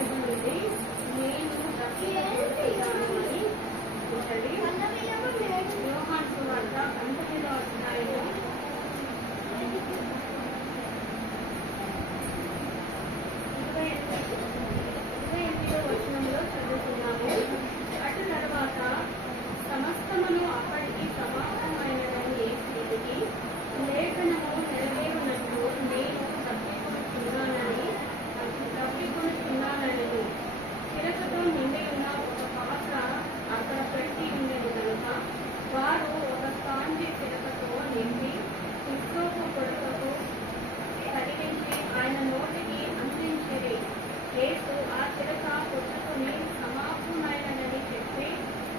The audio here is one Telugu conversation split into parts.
బైబిల్ ఉంది, నేను రక్షించుకుంటాను అని ఉంటుంది. యోహాను సువార్త 19వ అధ్యాయంలో 28వ వచనంలో చదువుతున్నాము. అటు తర్వాత సమస్తమును అప్పటికి సమాప్తమైనదని యేసుకి లేఖనము నెరవేరునట్లు నేను తప్పికొనుచున్నానని చిరకతో నిండి ఉన్న ఒక పాత్ర అక్కడ పెట్టి ఉండేది కనుక వారు ఒక స్పాంజి చిరకతో నిండి హిస్సోపు కొడుకకు తగిలించి ఆయన నోటికి అందించిరి. యేసు ఆ చిరక పుచ్చుకొని సమాప్తమైనదని చెప్పి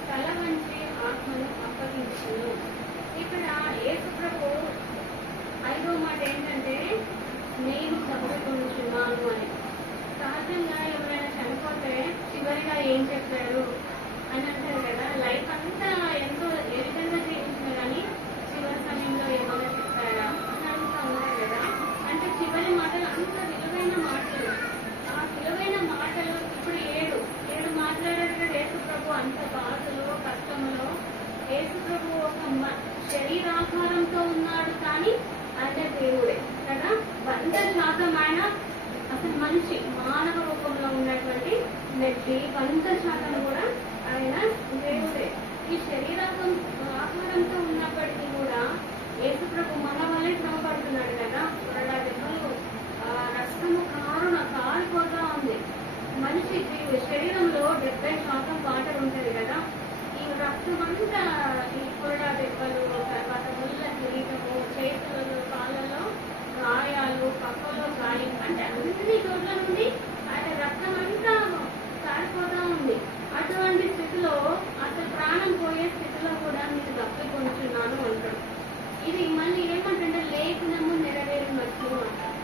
తల వంచి ఆత్మను అప్పగించును. ఇక్కడ యేసు ప్రభు 5వ మాట ఏంటంటే నేను తప్పికొనుచున్నాను అని. సహజంగా ఎవరైనా చనిపోతే చివరిగా ఏం చెప్పారు అని అంటారు కదా. లైఫ్ అంతా ఎంతో ఏ విధంగా జీవించిన కానీ చివరి సమయంలో ఏమైనా చెప్పారా అని అంటూ ఉంటారు కదా. అంటే చివరి మాటలు అంత విలువైన మాటలు. ఆ విలువైన మాటలు ఇప్పుడు ఏడు మాట్లాడారు కదా యేసు ప్రభు. అంత బాధలో కష్టంలో యేసు ప్రభు ఒక శరీరాకారంతో ఉన్నాడు, కానీ ఆయన దేవుడే కదా. 100% ఆయన అసలు మనిషి మానవ రూపంలో ఉన్నటువంటి వ్యక్తి. 100% కూడా ఆయన దేవుడే. ఈ ఆకారంతో ఉన్నప్పటికీ కూడా యేసు ప్రభు మన వల్లే శ్రమపడుతున్నాడు కదా. కొరడా దెబ్బలు, రక్తము కారిపోతా ఉంది. మనిషి శరీరంలో 70% వాటర్ ఉంటది కదా. ఈ రక్తం అంతా ఈ కొరడా దెబ్బలు, తర్వాత ముళ్ళ కిరీటము, చేతులలో కాళ్ళలో గాయాలు, పక్కలో గాయం, అంటే అన్ని చోట్ల నుండి ఆయన రక్తం అంతా కారిపోతా ఉంది. అటువంటి స్థితిలో అసలు ప్రాణం పోయే స్థితిలో కూడా నేను తప్పికొనుచున్నాను అంటాడు. ఇది మళ్ళీ ఏమంటే లేఖనము నెరవేరినట్లు అంటారు.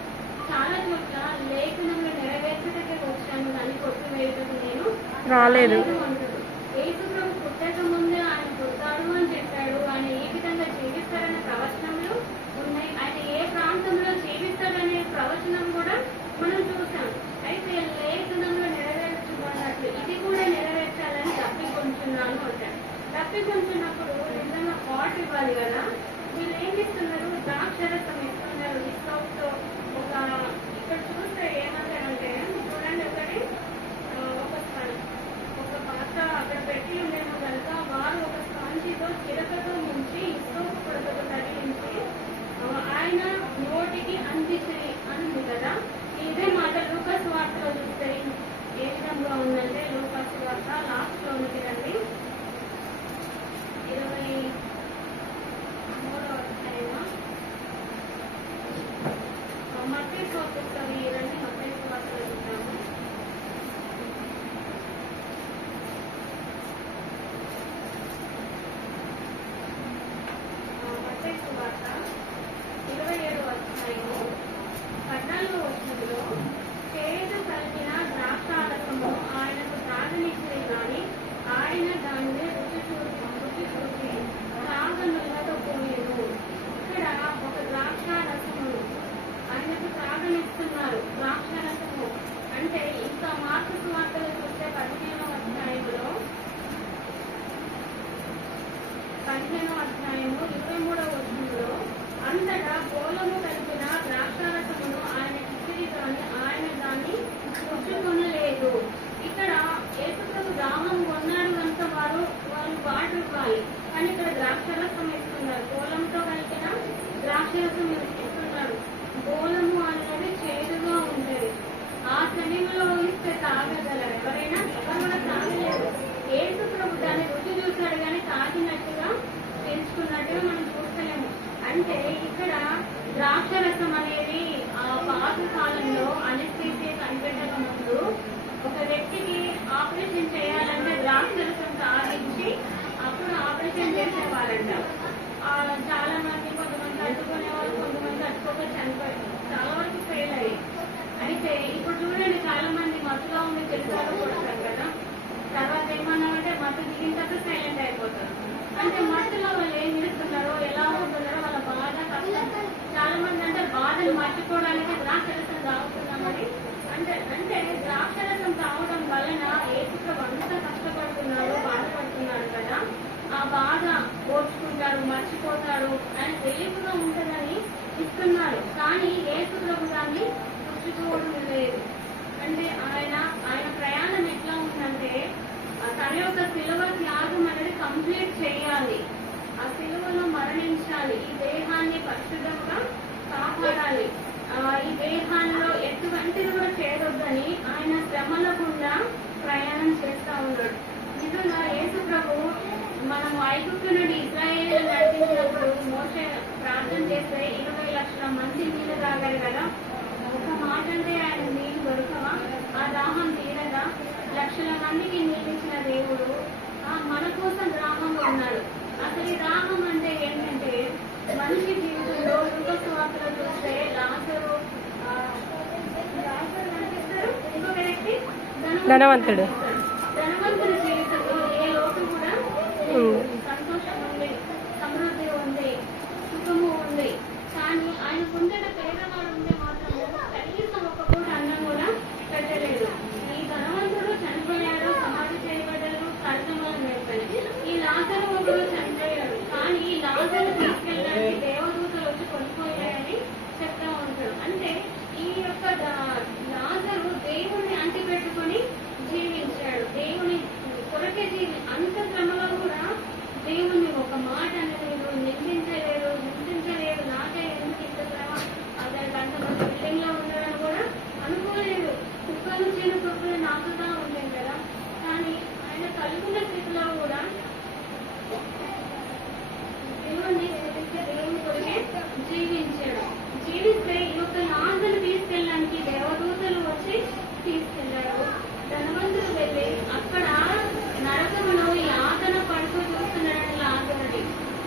చాలా చోట్ల లేఖనంలో నెరవేర్చటకే వచ్చాను కానీ కొట్టివేయటకు నేను రాలేదు అంటాడు. యేసు ప్రభు పుట్టక ముందే ఆయన పుడతాడు అని చెప్పాడు. ఆయన ఏ విధంగా జీవిస్తారనే ప్రవచనములు ఉన్నాయి. ఆయన ఏ ప్రాంతంలో జీవిస్తాడనే ప్రవచనం కూడా మనం చూసాం. అయితే లేఖనంలో నెరవేర్చుకున్నట్లు ఇది కూడా నెరవేర్చాలని తప్పికొంచున్నాను అంటాడు. తప్పికొంచున్నప్పుడు నిజంగా పాట్ ఇవ్వాలి కదా. వీళ్ళు ఏం ఇస్తున్నారు? ద్రాక్షరసం ఇస్తున్నారు. హిస్సోపుతో ఇక్కడ చూస్తే ఏమంటారంటే చూడండి, ఒక పాత్ర అక్కడ పెట్టి ఉండేమో కనుక వారు ఒక స్పాంజితో చిరకతో ముంచి హిస్సోపు కొడుకుతో తగిలించి ఆయన నోటికి అందించి అంది కదా. ఇదే మాట లూకాసు వార్తలో చూస్తే ఏ విధంగా ఉందంటే, లూకాసు వార్త లాస్ట్ లో ఉంది రండి, 23వ అధ్యాయంలో మత్తయి సువార్త రండి. మత్తయి సువార్తలో చూద్దాము. మత్తయి సువార్త 27వ అధ్యాయము 14వ వచనంలో చేదు కలిగిన ద్రాక్షారసము ఆయనకు త్రాగనిచ్చిరి గాని ఆయన దానిని రుచి చూసి త్రాగనులకపోయెను. ఇక్కడ ఒక ద్రాక్షారసము ఆయనకు త్రాగనిస్తున్నారు. ద్రాక్షారసము అంటే ఇంకా మార్కు సువార్తలో చూస్తే 15వ అధ్యాయంలో 23వ వచనంలో అంతటా పోలము కలిపిన ద్రాక్షారసమును ఆయన ఇచ్చిరి కానీ ఆయన దాన్ని పుచ్చుకొనలేదు. ఇక్కడ యేసుప్రభు దాహం కొన్నాడు కనుక వారు వాటర్ ఇవ్వాలి, కానీ ఇక్కడ ద్రాక్షరసం ఇస్తున్నారు. పోలంతో కలిపిన ద్రాక్షరసం ఇస్తున్నారు. పోలము అనేది చేదుగా ఉంటుంది. ఆ సమయంలో ఇస్తే తాగగలరు ఎవరైనా? ఎవరు కూడా తాగలేదు. యేసుప్రభు దాన్ని రుచి చూశాడు కానీ తాగినట్టుగా తెలుసుకున్నట్టుగా మనం చూస్తలేము. అంటే ఇక్కడ ద్రాక్షరసం అనేది ఆ పాత కాలంలో అనస్థీసియా కనిపెట్టక ముందు ఒక వ్యక్తికి ఆపరేషన్ చేయాలంటే ద్రాక్షరసం తాగించి అప్పుడు ఆపరేషన్ చేసేవారంట. చాలా మంది కొంతమంది తట్టుకునే వాళ్ళు, కొంతమంది తట్టుకోక చనిపోయారు. చాలా వరకు ఫెయిల్ అయ్యి. అయితే ఇప్పుడు చూడండి, చాలా మంది మత్తులో ఉండి తెలుసాలో కొడతారు కదా. తర్వాత ఏమన్నామంటే మత్తు దిగిన తర్వాత సైలెంట్ అయిపోతారు. అంటే మత్తులో వాళ్ళు ఏం చేస్తున్నారో, ఎలా ఉంటున్నారో వాళ్ళ బాధ కష్టం. చాలా మంది అంటే బాధను మర్చిపోవడానికి ద్రాక్షరసం తాగుతున్నామని అంటే అంటే ద్రాక్షరసం తాగడం వలన యేసుప్రభు అంత కష్టపడుతున్నాడు, బాధపడుతున్నాడు కదా, ఆ బాధ ఓర్చుకుంటాడు, మర్చిపోతాడు, ఆయన రిలీఫ్గా ఉంటుందని ఇస్తున్నారు. కానీ యేసుప్రభు దాన్ని పుచ్చుకోవడం లేదు. అంటే ఆయన ప్రయాణం ఎట్లా ఉందంటే తన యొక్క సిలువ త్యాగం అనేది కంప్లీట్ చేయాలి, ఆ సిలువలో మరణించాలి, ఈ దేహాన్ని పరిశుద్ధంగా కాపాడాలి, ఈ దేహాల్లో ఎటువంటిది కూడా చేయవద్దని ఆయన శ్రమల గుండా ప్రయాణం చేస్తా ఉన్నాడు. నిజంగా యేసు ప్రభు మనం ఐగుప్తు నుండి ఇశ్రాయేలు నడిపించినప్పుడు మోషే ప్రార్థన చేస్తే 20 లక్షల మంది నీళ్ళు తాగారు కదా, ఒక మాట అంటే ఆయన నీళ్ళు దొరకవా, ఆ దాహం తీరగా లక్షల మందికి నీళ్ళిచ్చిన దేవుడు మన కోసం దాహంలో ఉన్నాడు. అసలు ఈ దాహం అంటే ఏంటంటే మనిషి జీవితంలో యుగ సువార్తలో చూస్తే లాజరు కనిపిస్తారు, ఇంకొక వ్యక్తి ధనవంతుడి జీవితంలో ఏ లోటు కూడా సంతోషం ఉంది, సమృద్ధి ఉంది, సుఖము ఉంది. కానీ ఆయన కుందట పేదవాడు ఉండే మాత్రం కనీసం ఒక పూట అన్నం కూడా పెట్టలేదు. ఈ ధనవంతుడు చనిపోయాడు, సమాధి చేయబడ్డాడు, కార్యక్రమాలు నేర్పాడు. ఈ లాజరు ఒకడు చనిపోయాడు, కానీ ఈ లాజరు తీసుకెళ్ళడానికి దేవదూతలు వచ్చి కొనిపోయాయని చెప్తా ఉంటాడు. అంటే ఈ యొక్క లాజరు దేవుణ్ణి అంటి పెట్టుకుని జీవించాడు, దేవుని కొరకే అంత శ్రమలో కూడా దేవుణ్ణి ఒక మాట అనలేదు, నిందించలేదు, నాకే ఎందుకు ఇంత శ్రమ, అతనికి అంతమంది బిల్డింగ్ లో ఉండడం కూడా అనుకోలేదు. కుక్కలు చిన్న కుక్కలు నాకుతా ఉంటాయి కదా, కానీ ఆయన కలుగున్న స్థితిలో కూడా దేవుణ్ణి దేవుని కొరకే జీవించాడు. జీవిస్తే ఈ యొక్క లాజరును తీసుకెళ్ళడానికి దేవదూతలు వచ్చి తీసుకెళ్లారు. ధనవంతులు వెళ్ళి అక్కడ నరకములో యాతన పడుతూ చూస్తున్నాడు లాజరుని.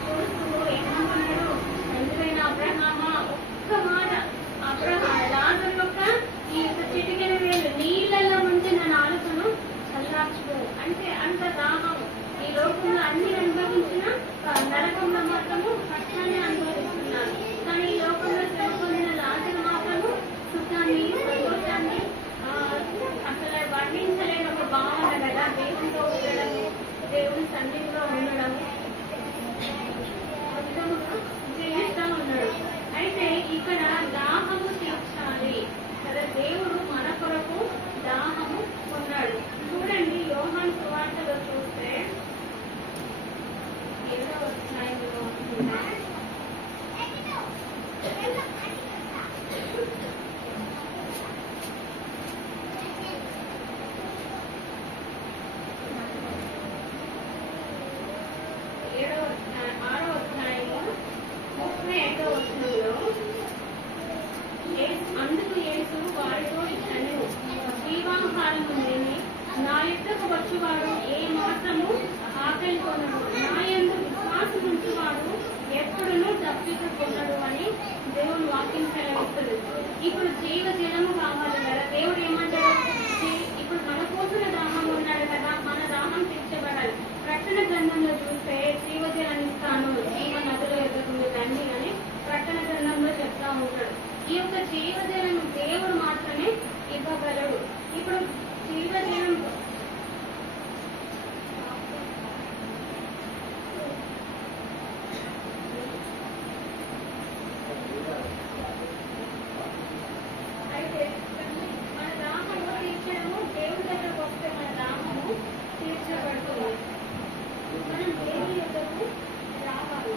చూస్తూ ఏమంటున్నాడు, ఎందుకైనా అబ్రహామా ఒక్క మాట, లాజరు యొక్క ఈ యొక్క చిటికెన వేలు నీళ్ళలో ఉంచి నా నాలుకను చల్లార్చుకో అంటే అంత దాహం. ఈ లోకంలో అన్ని అనుభవించిన నరకంలో మాత్రము కష్టాన్ని అనుభవిస్తున్నారు. కానీ ఈ లోకంలో శ్రమ పొందిన లాజరు మాత్రము సుఖాన్ని, సంతోషాన్ని అసలు వర్ణించలేని ఒక భావన కదా, దేవునితో ఉండడము, దేవుని సన్నిధిలో ఉండడము, అద్భుతంగా జీవిస్తూ ఉన్నాడు. అయితే ఇక్కడ దాహము తీర్చాలి కదా, దేవుడు మన కొరకు దాహము ఉన్నాడు. చూడండి యోహాను సువార్తలో చూస్తే 7వ అధ్యాయంలో అందుకు యేసు వారితో ఇట్లనెను, జీవాహారము లేని నా యొద్దకు వచ్చువాడు ఏ మాత్రము ఆకలి కొనడు, నా యందు విశ్వాసం ఉంచువాడు ఎప్పుడునూ దప్పిక కొనడు అని దేవుని వాక్యం సెలవిస్తుంది. ఇప్పుడు జీవ జలము కావాలి కదా, దేవుడు ఏమంటాడు, ఇప్పుడు మన కోసం దాహం ఉన్నాడు కదా, మన దాహం తీర్చబడాలి. ప్రకటన గ్రంథంలో చూస్తే జీవజలాన్ని ఇస్తాను, జీవ నదుల ఎదుగుతుంది తండ్రి అని ప్రకటన గ్రంథంలో చెప్తా ఉంటాడు. ఈ యొక్క జీవజలం దేవుడు మాత్రమే ఇవ్వగలడు. ఇప్పుడు జీవజలం అయితే మన దాహము తీర్చడము, దేవుడి దగ్గరకు వస్తే మన దాహము తీర్చబడుతుంది. మనం దేవుని యొద్దకు రావాలి.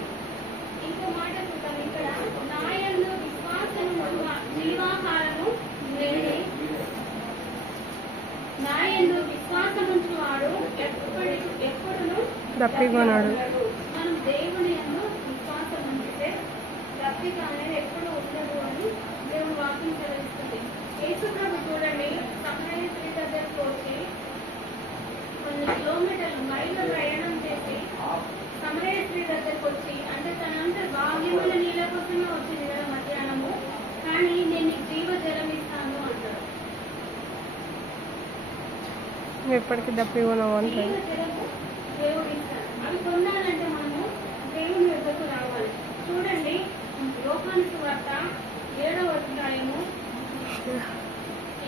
ఇంకో మాట చూద్దాం, ఇక్కడ నాయందు విశ్వాసము జీవాహారము లేని, నాయందు విశ్వాసముంచువాడు ఎప్పుడును దప్పికొనడు. మనం దేవుని యందు విశ్వాసం ఉంచితే దప్పిక అనేది ఎప్పుడు ఉండదు అని దేవుని వాక్యం సెలవిస్తుంది. యేసుప్రభు చూడండి, సమరయ స్త్రీ దగ్గరకు వచ్చి కొన్ని కిలోమీటర్లు మైళ్ళ ప్రయాణం చేసి సమరయ స్త్రీ దగ్గరకు వచ్చి, అంటే తనంత భాగ్యమైన నీళ్ళ కోసమే వచ్చింది కదా మధ్యాహ్నము, కానీ నేను నీకు జీవ జలం ఇస్తాను అంటాడు. ఎప్పటికీ దప్పికొనవు అంటాడు. జీవ జలము దేవుడు ఇస్తాడు. అవి పొందాలంటే మనము దేవుని వద్దకు రావాలి. చూడండి యోహాను సువార్త 7వ అధ్యాయము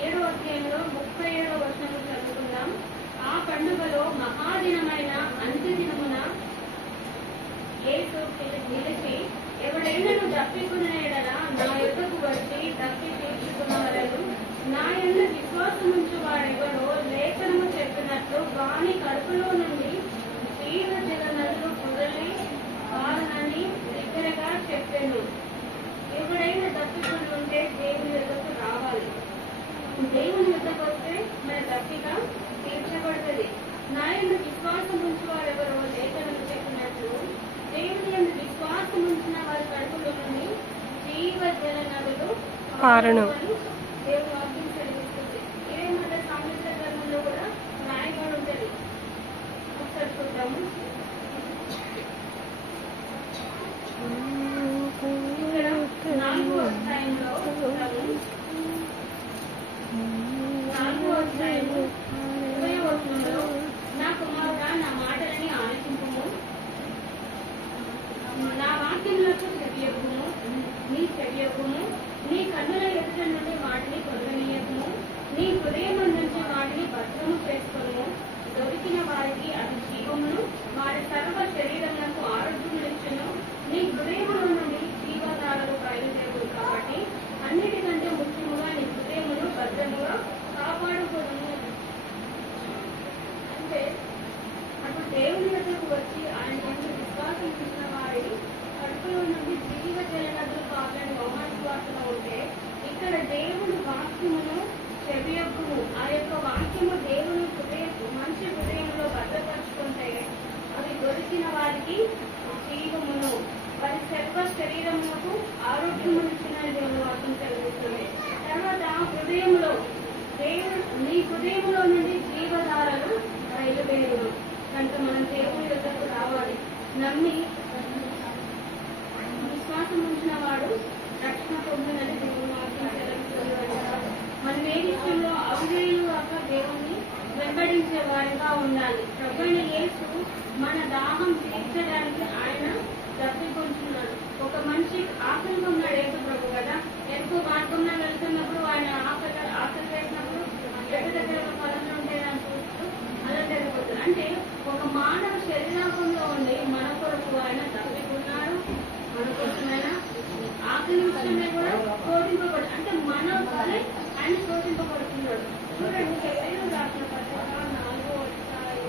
7వ అధ్యాయంలో 37వ వచనం చదువుకుందాం. ఆ పండుగలో మహాదినమైన అంత్యదినమున యేసు నిలిచి, ఎవడైనను దప్పికొనిన యెడల నా యొద్దకు వచ్చి దప్పి తీర్చుకొనవలెను. నా యందు విశ్వాసముంచు వాడెవడో లేఖనము చెప్పినట్లు వాని కడుపులో నుండి జీవజల నదులు పొదలి పారునని దగ్గరగా చెప్పెను. ఎవడైనా దప్పికొని ఉంటే దేవుని యొద్దకు రావాలి. దేవుని యొద్దకు వస్తే మన దప్పిక తీర్చబడుతుంది. నా యందు విశ్వాసం ఉంచు వారెవరో లేఖనము చెప్పినట్లు దేవుని యందు విశ్వాసం ఉంచిన వారి కడుపులో నుండి జీవజల నదులు పారును. దేవుని వాక్యం చదివిస్తుంది. ఇదేమంటే సామెతల గ్రంథంలో కూడా రాయబడి ఉంటుంది. ఒకసారి చూద్దాము. ఇక్కడ 4వ అధ్యాయంలో 4వ అధ్యాయము 20వ వచనంలో, నా కుమారుడా నా మాటలని ఆలకింపుము, నా వాక్యములకు చెవియొగ్గుము, నీ కన్నుల ఎదుట నుండి వాటిని తొలగనీయకుము, నీ హృదయం నుంచి వాటిని భద్రము చేసుకొనుము. దొరికిన వారికి అది జీవమును, వారి సర్వ శరీరములకు ఆరోగ్యమునిచ్చును. నీ హృదయములో నుండి జీవధారలు బయలుదేరును. కాబట్టి అన్నిటికంటే ముఖ్యముగా నీ హృదయమును భద్రముగా కాపాడుకోను. అంటే అప్పుడు దేవుని యొద్దకు వచ్చి ఆయన యందు విశ్వాసం ఉంచిన వారి కడుపులో నుండి జీవజల నదులు పారులని యోహాను సువార్తలో ఉంటే, ఇక్కడ దేవుని వాక్యమును చెవియొగ్గుము. ఆ యొక్క వాక్యము దేవుని మనిషి హృదయంలో భద్రపరుచుకుంటే అవి దొరికిన వారికి జీవమును, వారి సర్వ శరీరములకు ఆరోగ్యమునిచ్చిన దేవుని వాక్యం చదివిస్తుంది. తర్వాత హృదయంలో నీ హృదయంలో నుండి జీవధారలు బయలుదేరును. కనుక మనం దేవుని యొద్దకు రావాలి. నమ్మి విశ్వాసం ఉంచిన వాడు రక్షణ పొందినది దేవుని వాక్యం చదివిస్తుంది. మనం ఏ విషయంలో అవిధేయులు కాక దేవుణ్ణి వెంబడించే వారిగా ఉండాలి. ప్రభువైన యేసు మన దాహం తీర్చడానికి ఆయన దప్పికొంటున్నాడు. ఒక మనిషి ఆకలిగా ఉన్నాడు యేసు ప్రభు కదా. ఎంతో మార్గంలో వెళ్తున్నప్పుడు ఆయన ఆకలి వేసినప్పుడు ఎక్కడ దగ్గర పొలంలో ఉంటాయని చూస్తూ అలా జరిగిపోతుంది. అంటే ఒక మానవ శరీరంలో ఉండి మన కొరకు ఆయన దప్పికున్నాడు. మన కోసమైనా ఆకలి విషయమే కూడా శోధింపబడు. అంటే మన వల్లే ఆయన శోధింపబడుతున్నాడు. చూడండి, హెబ్రీయులకు రాసిన పత్రిక 4వ అధ్యాయం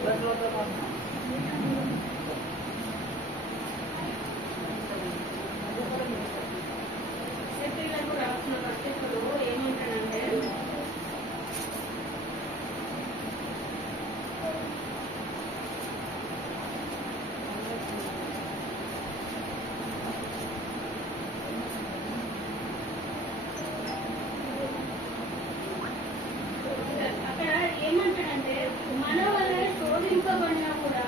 హెబ్రీయులకు రాసిన పత్రికలో ఏమంటాడంటే, అక్కడ ఏమంటాడంటే, మన వల్ల శోధింపబడినా కూడా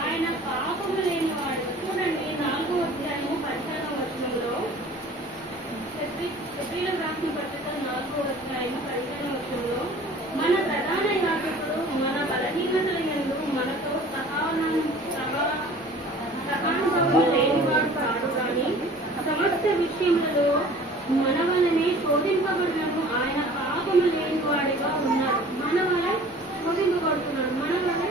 ఆయన పాపము లేని వాడు. చూడండి, 4వ అధ్యాయము 15వ వచనంలో, హెబ్రీయులకు రాసిన పత్రిక 4వ అధ్యాయము 15వ వచనంలో, మన ప్రధాన యాజకుడు మన బలహీనతల యందు మనతో సహానుభవం లేనివాడు కాడు కానీ సమస్త విషయములలో మన వలనే శోధింపబడినను ఆయన పాపము లేని వాడిగా ఉన్నాడు. మన వల్ల శోధింపబడుతున్నాడు, మన వల్ల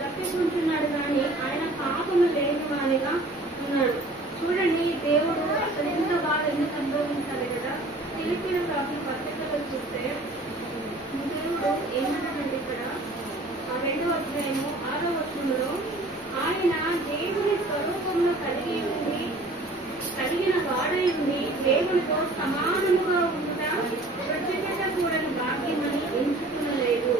తప్పించుకుంటున్నాడు కానీ ఆయన పాపము లేని వాడిగా ఉన్నాడు. చూడండి, దేవుడు అసలు ఎంత బాగా ఎందుకు అనుభవించాలి కదా. ఫిలిప్పీయులకు రాసిన పత్రికలో చూస్తే దేవుడు ఏమంటాడంటే, ఇక్కడ 2వ అధ్యాయము 6వ వచనంలో, ఆయన దేవుని స్వరూపంలో కలిగిన వాడై ఉండి దేవునితో సమానముగా ఉండుట విడిచిపెట్టకూడని భాగ్యమని ఎంచుకునలేదు.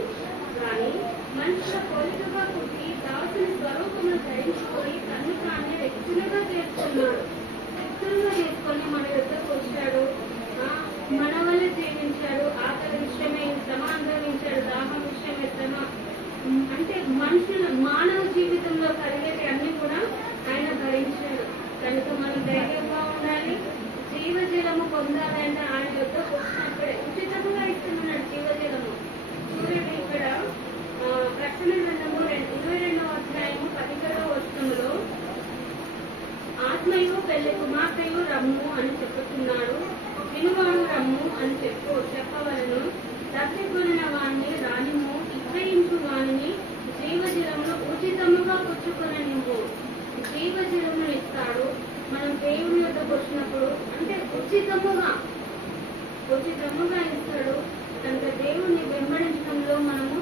కానీ మనుషుల పోలికగా పుట్టి దాసుని స్వరూపమును ధరించుకొని తను తానే వ్యక్తులుగా చేసుకున్నాడు. వ్యక్తులుగా చేసుకొని మన యొద్దకు వచ్చాడు. మన వల్ల జీవించాడు. ఆకలి విషయమే శ్రమ అనుభవించాడు. దాహం విషయమే శ్రమ. అంటే మానవ జీవితంలో కలిగేది అన్ని కూడా ఆయన భరించాడు. కనుక మనం ధైర్యంగా ఉండాలి. జీవజలము పొందాలంటే ఆయన యొద్దకు వచ్చినప్పుడే ఉచితంగా ఇస్తున్నాడు జీవజలము. చూడండి, ఇక్కడ ప్రకటన గ్రంథము 22వ అధ్యాయము 17వ వచనంలో, ఆత్మయు పెళ్లి కుమార్తెయు రమ్ము అని చెప్పుతున్నాడు. వినుమ రమ్ము అని చెప్పవలను. తప్పికొనిన వాణ్ణి రానిము, విక్రయించు వాణిని జీవజలమును ఉచితముగా పుచ్చుకొననివ్వు. జీవజలమును ఇస్తాడు. మనం దేవుని యొద్దకు వచ్చినప్పుడు అంటే ఉచితముగా ఇస్తాడు. కనుక దేవుణ్ణి వెంబడించడంలో మనము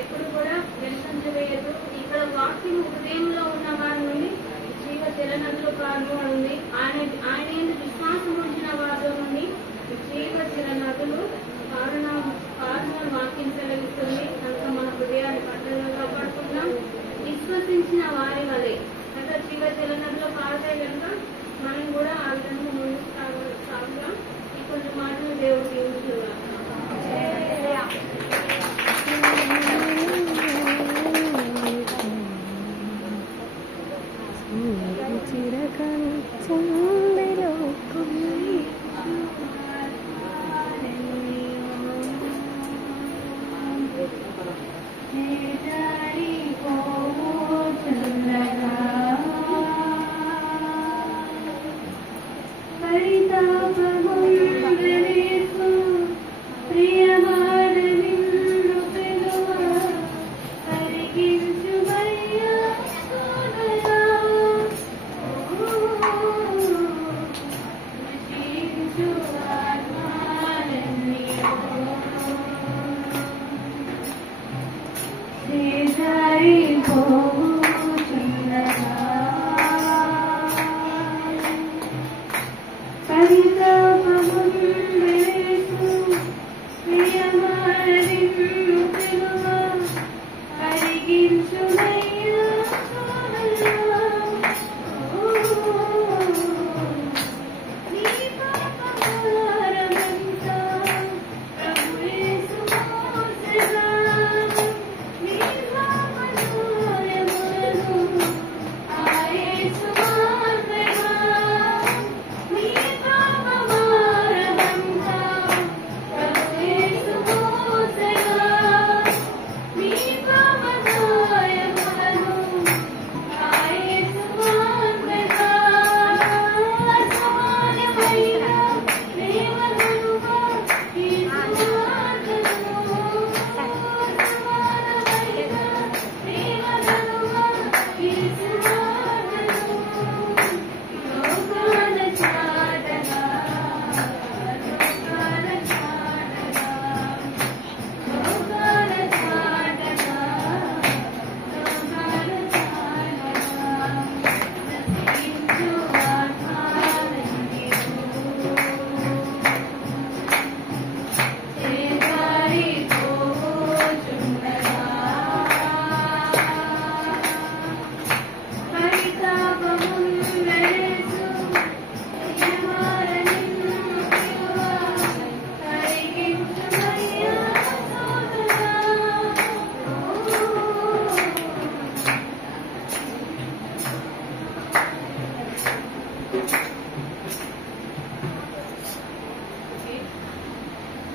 ఎప్పుడు కూడా వెనుకంజ వేయదు. ఇక్కడ వాక్యం హృదయంలో ఉన్న వారి నుండి జీవ జలనదులు కారణం ఆయన విశ్వాసం ఉంచిన వారిలో నుండి జీవ జలనదులు కారణం వాక్యం సెలవిస్తుంది. కనుక మన హృదయాన్ని పట్టణంలో కాపాడుకుందాం. విశ్వసించిన వారి వలె కనుక జీవ జలనదులు పారుతాయి కనుక మనం కూడా ఆ విధంగా ముందుకు సాగుదాం. ఈ కొన్ని మాటలు దేవుడు దీవించుగాక.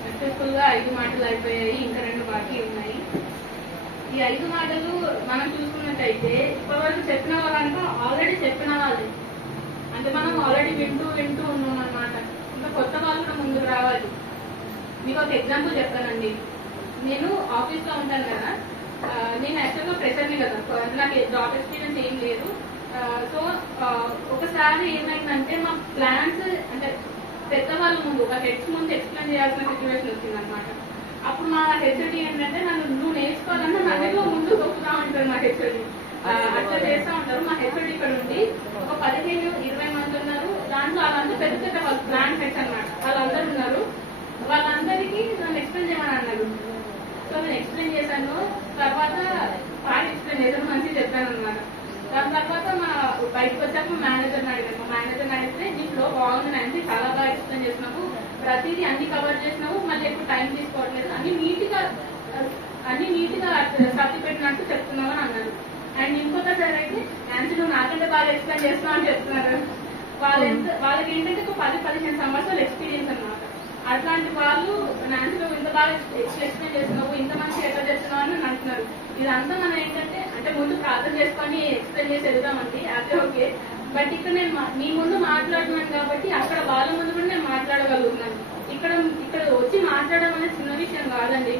సక్సెస్ఫుల్ గా 5 మాటలు అయిపోయాయి. ఇంకా 2 బాకీ ఉన్నాయి. ఈ 5 మాటలు మనం చూసుకున్నట్టయితే ఇప్పటివరకు చెప్పిన వాళ్ళంతా ఆల్రెడీ చెప్పిన వాళ్ళు, అంటే మనం ఆల్రెడీ వింటూ ఉన్నాం అన్నమాట. ఇంకా కొత్త వాళ్ళు కూడా ముందుకు రావాలి. మీకు ఒక ఎగ్జాంపుల్ చెప్తానండి. నేను ఆఫీస్ లో ఉంటాను కదా, నేను యాక్చువల్గా ప్రెషర్ని కదా, నాకు జాబ్ ఎక్స్పీరియన్స్ ఏం లేదు. సో ఒకసారి ఏమైందంటే మా ప్లాన్స్ అంటే పెద్దవాళ్ళ ముందు హెడ్స్ ముందు ఎక్స్ప్లెయిన్ చేయాల్సిన సిచ్యువేషన్ వచ్చింది అనమాట. అప్పుడు మా హెచ్ఓడి ఏంటంటే నువ్వు నేర్చుకోవాలన్నా నదిలో ముందు తొక్కుతా ఉంటారు మా హెచ్ఓడి. అట్లా చేస్తూ ఉంటారు. మా హెచ్ఓడి ఇక్కడ ఉండి ఒక 15-20 మంది ఉన్నారు. దాంట్లో వాళ్ళందరూ పెద్ద పెద్ద వాళ్ళు ప్లాన్ హెడ్స్ అనమాట. వాళ్ళందరూ ఉన్నారు. వాళ్ళందరికీ నన్ను ఎక్స్ప్లెయిన్ చేయమని అన్నారు. సో నేను ఎక్స్ప్లెయిన్ చేశాను. తర్వాత బాగా ఎక్స్ప్లెయిన్ చేశాను, మంచిగా చెప్పాను అనమాట. దాని తర్వాత మా బయటకు వచ్చాక మా మేనేజర్ని అడిగాను. మా మేనేజర్ని అడిగితే నీ ఫ్లో బాగుంది అంటే చాలా బాగా ఎక్స్ప్లెయిన్ చేసినావు, ప్రతిదీ అన్ని కవర్ చేసినావు, మళ్ళీ ఎక్కువ టైం తీసుకోవట్లేదు, అన్ని నీట్ గా సర్ది పెట్టినట్టు చెప్తున్నావు అని అన్నారు. అండ్ ఇంకొకసారి అయితే నాన్సీ నువ్వు నాకంటే బాగా ఎక్స్ప్లెయిన్ చేస్తున్నావు అని చెప్తున్నారు. వాళ్ళకి ఏంటంటే ఒక 10-15 సంవత్సరాల ఎక్స్పీరియన్స్ అనమాట. అట్లాంటి వాళ్ళు నాన్సీ నువ్వు ఇంత బాగా ఎక్స్ప్లెయిన్ చేస్తున్నావు, ఇంత మంచిగా ఎట్లా చేస్తున్నావు అని అంటున్నారు. ఇదంతా మనం ఏంటంటే అంటే ముందు ప్రార్థన చేసుకొని ఎక్స్ప్లెయిన్ చేసి వెళ్దామండి, అదే ఓకే. బట్ ఇక్కడ నేను మీ ముందు మాట్లాడుతున్నాను కాబట్టి అక్కడ వాళ్ళ ముందు కూడా నేను మాట్లాడగలుగుతున్నాను. ఇక్కడ వచ్చి మాట్లాడడం అనేది చిన్న విషయం కాదండి.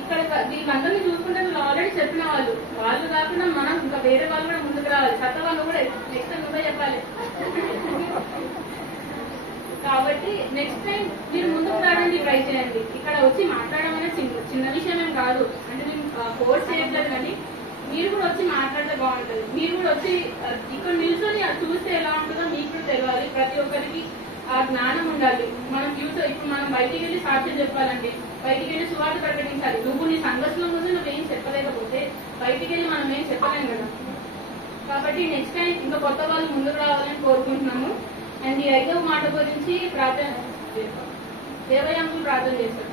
ఇక్కడ వీళ్ళందరినీ చూసుకుంటే వీళ్ళు ఆల్రెడీ చెప్పిన వాళ్ళు కాకుండా మనం ఇంకా వేరే వాళ్ళు కూడా ముందుకు రావాలి. కొత్త వాళ్ళు కూడా నెక్స్ట్ టైం ముందే చెప్పాలి. కాబట్టి నెక్స్ట్ టైం మీరు ముందుకు రావడానికి ట్రై చేయండి. ఇక్కడ వచ్చి మాట్లాడడం అనేది చిన్న విషయం ఏం కాదు. అంటే మేము ఫోర్స్ చేయట్లేదు, కానీ మీరు కూడా వచ్చి మాట్లాడితే బాగుంటుంది. మీరు కూడా వచ్చి ఇక్కడ నిల్చొని చూస్తే ఎలా ఉంటుందో మీకు కూడా తెలియాలి. ప్రతి ఒక్కరికి ఆ జ్ఞానం ఉండాలి. మనం ఫ్యూచర్ ఇప్పుడు మనం బయటికి వెళ్ళి సాక్ష్యం చెప్పాలండి, బయటికి వెళ్ళి సువార్త ప్రకటించాలి. నువ్వు నీ సంఘర్షణ ముందు నువ్వేం చెప్పలేకపోతే బయటికి వెళ్ళి మనం ఏం చెప్పలేం కదా. కాబట్టి నెక్స్ట్ టైం ఇంకా కొత్త వాళ్ళు ముందుకు రావాలని కోరుకుంటున్నాము. అండ్ ఈ 5వ మాట గురించి ప్రార్థన దేవయాంకులు ప్రార్థన చేస్తారు.